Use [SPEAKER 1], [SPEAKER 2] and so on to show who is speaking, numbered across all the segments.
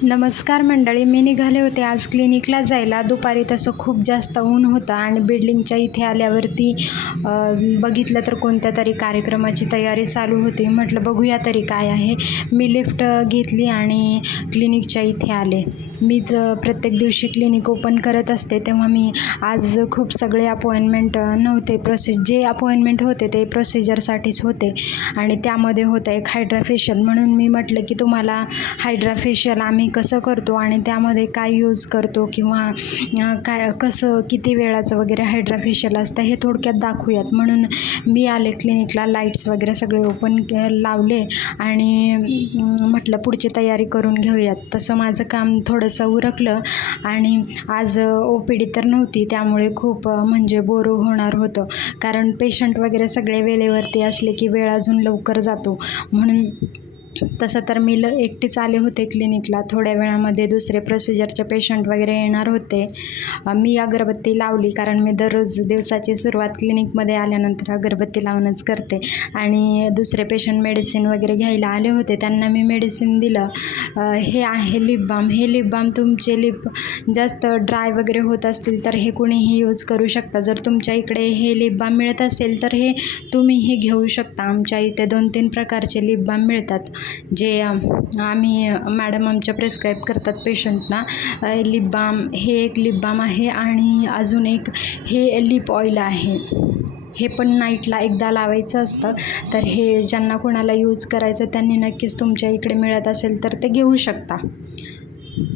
[SPEAKER 1] नमस्कार मंडळी मी निघाले होते आज क्लिनिकला जायला. दुपारी तसं खूप जास्त ऊन होतं आणि बिल्डिंगच्या इथे आल्यावरती बघितलं तर कोणत्या तरी कार्यक्रमाची तयारी चालू होती. म्हटलं बघूया तरी काय आहे. मी लिफ्ट घेतली आणि क्लिनिकच्या इथे आले. मीच प्रत्येक दिवशी क्लिनिक ओपन करत असते तेव्हा मी आज खूप सगळे अपॉइंटमेंट नव्हते. प्रोसिज जे अपॉइंटमेंट होते ते प्रोसिजरसाठीच होते. आणि त्यामध्ये होतं एक हायड्राफेशियल म्हणून मी म्हटलं की तुम्हाला हायड्राफेशियल आम्ही कसं करतो आणि त्यामध्ये काय यूज करतो किंवा काय कसं किती वेळाचं वगैरे हायड्राफेशियल असतं हे थोडक्यात दाखवूयात. म्हणून मी आले क्लिनिकला लाईट्स वगैरे सगळे ओपन लावले आणि म्हटलं पुढची तयारी करून घेऊयात. तसं माझं काम थोडंसं उरकलं आणि आज ओ पी डी तर नव्हती त्यामुळे खूप म्हणजे बोर होणार होतं. कारण पेशंट वगैरे सगळे वेळेवरती असले की वेळ अजून लवकर जातो. म्हणून तसं तर मी ल एकटीच आले होते क्लिनिकला थोड्या वेळामध्ये दुसरे प्रोसिजरचे पेशंट वगैरे येणार होते. मी अगरबत्ती लावली कारण मी दररोज दिवसाची सुरुवात क्लिनिकमध्ये आल्यानंतर अगरबत्ती लावूनच करते. आणि दुसरे पेशंट मेडिसिन वगैरे घ्यायला आले होते. त्यांना मी मेडिसिन दिलं. हे आहे लिप बाम हे लिप बाम तुमचे लिप जास्त ड्राय वगैरे होत असतील तर हे कुणीही यूज करू शकता. जर तुमच्या इकडे हे लिप बाम मिळत असेल तर हे तुम्हीही घेऊ शकता. आमच्या इथे दोन तीन प्रकारचे लिप बाम मिळतात. जे आम्ही मॅडम आमच्या प्रेस्क्राईब करतात पेशंटना लिप बाम हे एक लिप बाम आहे आणि अजून एक हे लिप ऑइल आहे. हे पण नाईटला एकदा लावायचं असतं तर हे ज्यांना कोणाला यूज करायचं त्यांनी नक्कीच तुमच्या इकडे मिळत असेल तर ते घेऊ शकता.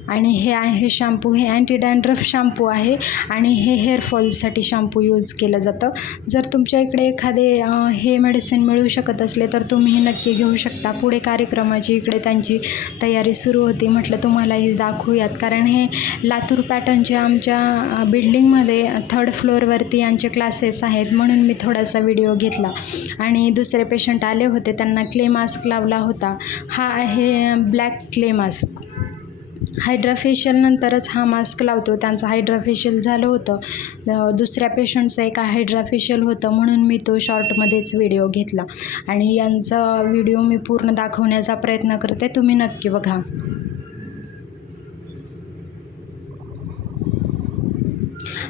[SPEAKER 1] आणि हे आहे शॅम्पू हे अँटी डॅन्ड्रफ शॅम्पू आहे आणि हे हेअरफॉलसाठी शॅम्पू यूज केलं जातं. जर तुमच्या इकडे एखादे हे मेडिसिन मिळू शकत असले तर तुम्ही नक्की घेऊ शकता. पुढे कार्यक्रमाची इकडे त्यांची तयारी सुरू होती म्हटलं तुम्हालाही दाखवूयात. कारण हे लातूर पॅटर्नचे आमच्या बिल्डिंगमध्ये थर्ड फ्लोअरवरती यांचे क्लासेस आहेत म्हणून मी थोडासा व्हिडिओ घेतला. आणि दुसरे पेशंट आले होते त्यांना क्ले मास्क लावला होता. हा आहे ब्लॅक क्ले मास्क हायड्राफेशियलनंतरच हा मास्क लावतो. त्यांचं हायड्राफेशियल झालं होतं. दुसऱ्या पेशंटचं एक हायड्राफेशियल होतं म्हणून मी तो शॉर्टमध्येच व्हिडिओ घेतला. आणि यांचा व्हिडिओ मी पूर्ण दाखवण्याचा प्रयत्न करते. तुम्ही नक्की बघा.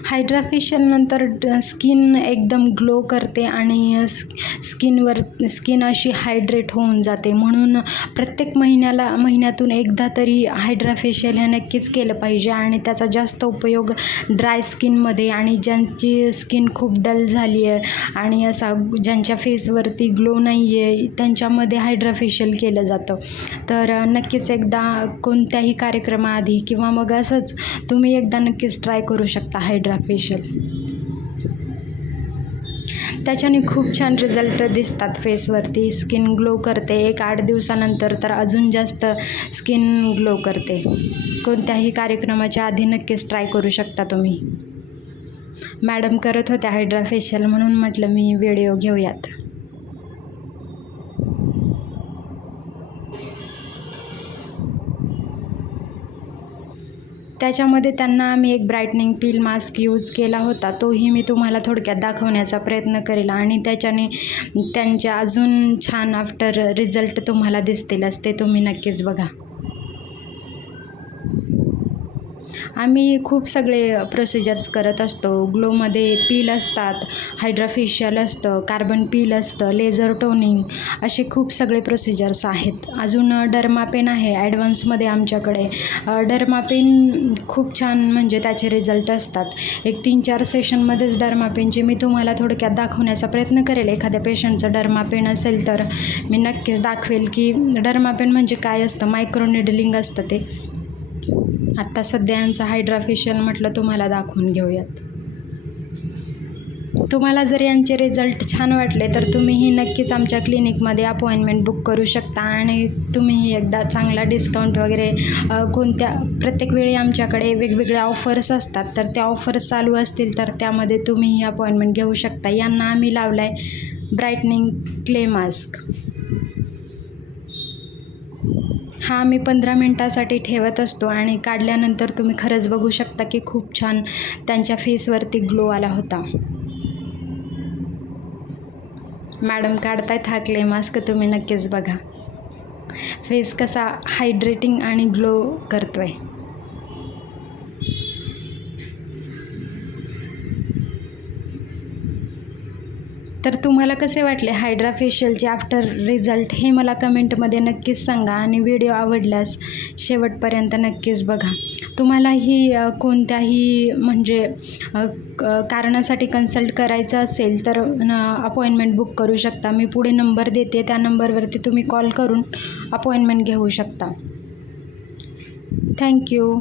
[SPEAKER 1] हायड्राफेशियलनंतर स्किन एकदम ग्लो करते आणि स्किनवर स्किन अशी हायड्रेट होऊन जाते. म्हणून प्रत्येक महिन्याला महिन्यातून एकदा तरी हायड्राफेशियल हे नक्कीच केलं पाहिजे आणि त्याचा जास्त उपयोग ड्राय स्किनमध्ये आणि ज्यांची स्किन खूप डल झाली आहे आणि असा ज्यांच्या फेसवरती ग्लो नाही आहे त्यांच्यामध्ये हायड्राफेशियल केलं जातं. तर नक्कीच एकदा कोणत्याही कार्यक्रमाआधी किंवा मग असंच तुम्ही एकदा नक्कीच ट्राय करू शकता हायड्रा फेशियल त्याच्याने खूप छान रिझल्ट दिसतात फेसवरती स्किन ग्लो करते. एक आठ दिवसानंतर तर अजून जास्त स्किन ग्लो करते. कोणत्याही कार्यक्रमाच्या आधी नक्कीच ट्राय करू शकता तुम्ही. मॅडम करत होत्या हायड्राफेशियल म्हणून म्हटलं मी व्हिडिओ घेऊयात. त्याच्यामध्ये त्यांना आम्ही एक ब्राईटनिंग पील मास्क यूज केला होता. तोही मी तुम्हाला थोडक्यात दाखवण्याचा प्रयत्न करेल. आणि त्याच्याने त्यांचे अजून छान आफ्टर रिझल्ट तुम्हाला दिसतीलच ते तुम्ही नक्कीच बघा. आम्ही खूप सगळे प्रोसिजर्स करत असतो. ग्लोमध्ये पील असतात हायड्राफेशियल असतं कार्बन पील असतं लेझर टोनिंग असे खूप सगळे प्रोसिजर्स आहेत. अजून डर्मापेन आहे ॲडव्हान्समध्ये आमच्याकडे. डर्मापेन खूप छान म्हणजे त्याचे रिझल्ट असतात. एक तीन चार सेशनमध्येच डर्मापेनची मी तुम्हाला थोडक्यात दाखवण्याचा प्रयत्न करेल. एखाद्या पेशंटचं डर्मापेन असेल तर मी नक्कीच दाखवेल की डर्मापेन म्हणजे काय असतं? मायक्रोनिडलिंग असतं ते. आत्ता सध्या यांचं हायड्राफेशियल म्हटलं तुम्हाला दाखवून घेऊयात. तुम्हाला जर यांचे रिझल्ट छान वाटले तर तुम्हीही नक्कीच आमच्या क्लिनिकमध्ये अपॉइंटमेंट बुक करू शकता आणि तुम्हीही एकदा चांगला डिस्काउंट वगैरे कोणत्या प्रत्येक वेळी आमच्याकडे वेगवेगळ्या ऑफर्स असतात. तर त्या ऑफर्स चालू असतील तर त्यामध्ये तुम्हीही अपॉइंटमेंट घेऊ शकता. यांना आम्ही लावला आहे ब्राईटनिंग क्ले मास्क हा मी पंधरा मिनटासाठी ठेवत असतो आणि काढल्यानंतर तुम्ही खरंच बघू शकता की खूप छान त्यांच्या फेसवरती ग्लो आला होता. मॅडम काढताय थाकले मास्क तुम्ही नक्कीच बघा. फेस कसा हायड्रेटिंग आणि ग्लो करतो आहे तर तुम्हाला कसे वाटले हायड्रा फेशियलचे आफ्टर रिझल्ट हे मला कमेंटमध्ये नक्कीच सांगा आणि व्हिडिओ आवडल्यास शेवटपर्यंत नक्कीच बघा. तुम्हालाही कोणत्याही म्हणजे क- कारणासाठी कन्सल्ट करायचं असेल तर अपॉइंटमेंट बुक करू शकता. मी पुढे नंबर देते त्या नंबरवरती तुम्ही कॉल करून अपॉइंटमेंट घेऊ शकता. थँक्यू